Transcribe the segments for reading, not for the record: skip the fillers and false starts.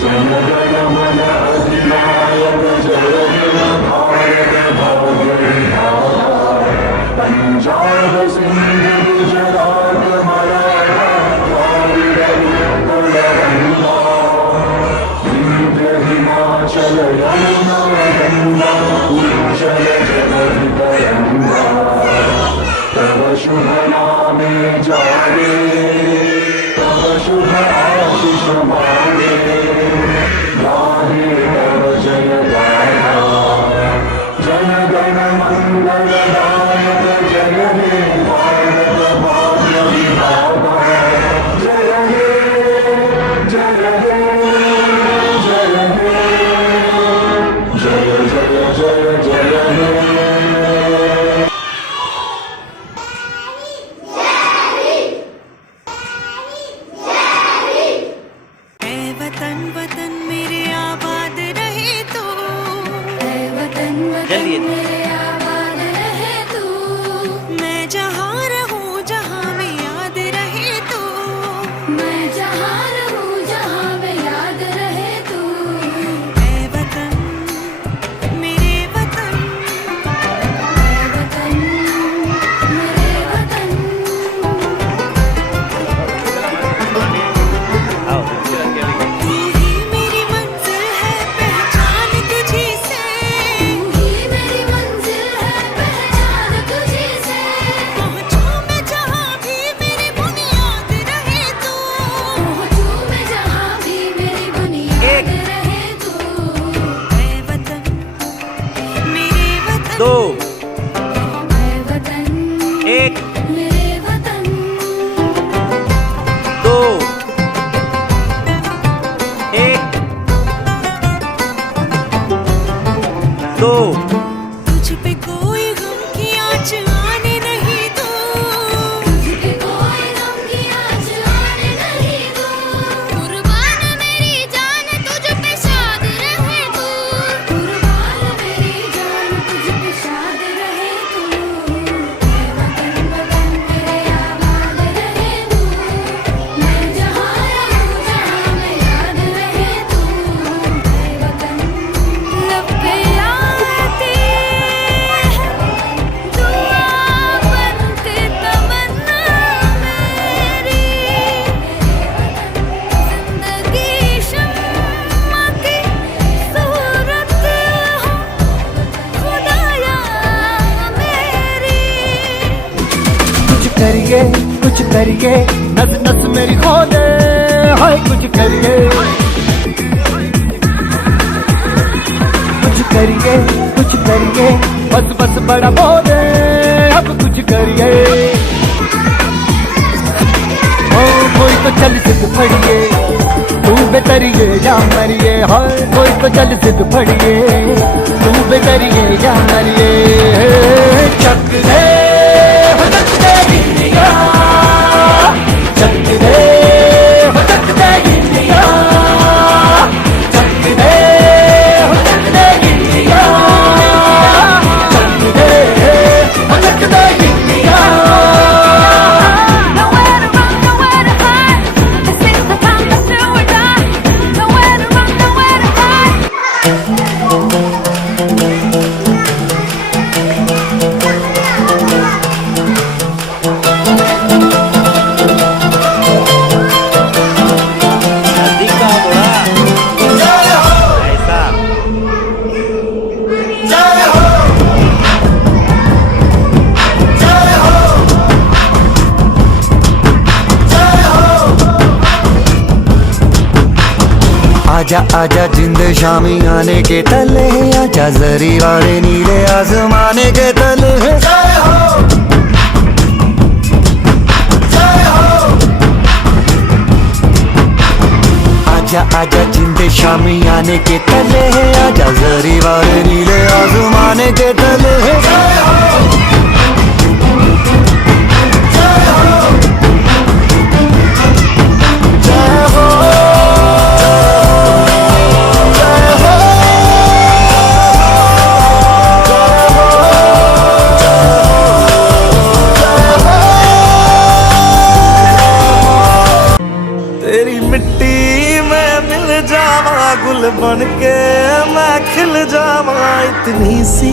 जनगणमन अधिनायक जय हे भारत भाग्य विधाता। पंजाब सिंध गुजरात मराठा द्राविड़ उत्कल बंगा, विंध्य हिमाचल यमुना गंगा उज्जल जगति तरंगा। तव शुभ नामे जागे, तव शुभ आशीष मांगे, गाहे तव जय गाथा। जन गण मंगल दायक जय हे भारत भाग्य विधाता। जय हे जय हे जय हे जय जय जय जय हे। वतन वतन मेरे आबाद रहे तू, वतन वतन मेरे आबाद रहे तू। मैं जहाँ रहूँ जहाँ में याद रहे तू, मैं जहाँ रहूँ जहाँ में याद रहे तू। ऐ वतन मेरे वतन, ऐ वतन मेरे वतन। दो एक दो एक दो। तुझ पे कोई गम की आँच आने नहीं दूँ, तुझ पे कोई गम की आँच आने नहीं दूँ। कुर्बान मेरी जान तुझ पे शाद रहे तू, कुर्बान मेरी जान तुझ पे शाद रहे तू। ऐ वतन वतन मेरे आबाद रहे तू, मैं जहाँ रहूँ जहाँ में याद रहे तू। ऐ वतन लब पे आती दुआ बनके तमन्ना मेरी, जिंदगी शम्मा की सूरत हो खुदाया मेरी। कुछ करिए नस नस मेरी खो दे, हाय कुछ करिए बस बस बड़ा बोले अब कुछ करिए। ओ कोई तो चल सिद्ध फड़िए, तू बेतरिए या मरिए। हाय कोई तो चल सिद्ध फड़िए, तू बेतरिए या मरिए। चक दे इंडिया, चक दे इंडिया, चक दे इंडिया, चक दे India. Nowhere to run, nowhere to hide. This is the time to do or die. Nowhere to run, nowhere to hide. अधिका बोला ऐसा। आजा आजा जिंद शामी आने के तले, आजा जरी वाले नीले आसमाने के तले। आजा आजा जिंद शामी आने के तले, आजा जरी वाले नीले आसमाने के तले। तेरी मिट्टी में मिल जावा, गुल बन के मैं खिल जावा, इतनी सी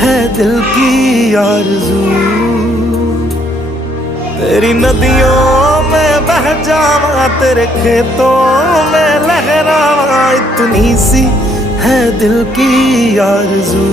है दिल की आरज़ू। तेरी नदियों में बह जावा, तेरे खेतों में लहरावा, इतनी सी है दिल की आरज़ू।